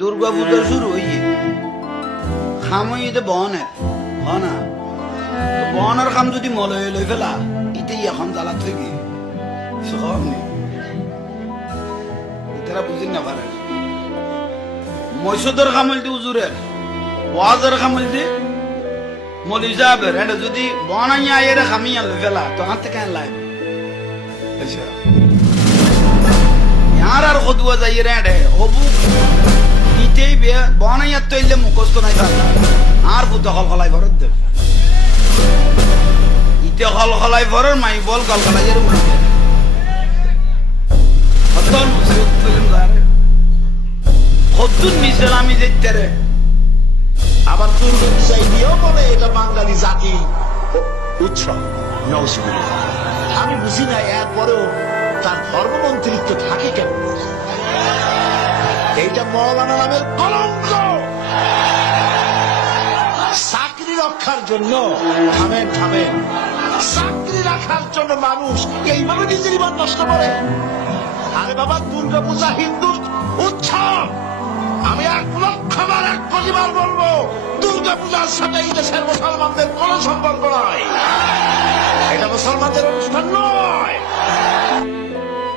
দুর্গা পূজা শুরু হইয়ে খামইতে বহনের হনা বহনের খাম যদি মলয় লই ফেলা ইতেই এখন জ্বালা থেকে সব নেই তারা বুঝিন না পারে মৈসুদের খামল দি উজুরের ওয়াজের খামল দি মলি যাবের এটা যদি বনাই আয়ের খামিয়া লই ফেলা তো হাতে কেন লাগবে আচ্ছা यार আর কদুয়া যাই রে হবু ইতেই বে বনাইয়া তইলে মুখস্থ নাই থাকলা আর বুত হলহলাই ভরত দে ইতে হলহলাই ভরর মাই বল কলকলাই এর উঠে হতল মুসিবত ফিল্ম জারে কদ্দুন মিশাল আমি দেখতে রে আবার দুর্গা পূজায় দিয়েও বলে এটা বাঙালি জাতি উৎসব নওজুবিল্লাহ। আমি বুঝি না এরপরেও তার ধর্মমন্ত্রিত্ব থাকে কেন? এইটা মৌলানা নামের কলঙ্ক। চাকরি রক্ষার জন্য থামেন চাকরি রাখার জন্য মানুষ এইভাবে নিজের ইমান নষ্ট করে। আরে বাবা, দুর্গা পূজা হিন্দুর উৎসব। আমি 1,00,000 বার 1 কোটি বার বলবো, দুর্গা পূজার সাথে এই দেশের মুসলমানদের কোন সম্পর্ক নয়। এটা মুসলমানদের অনুষ্ঠান নয়।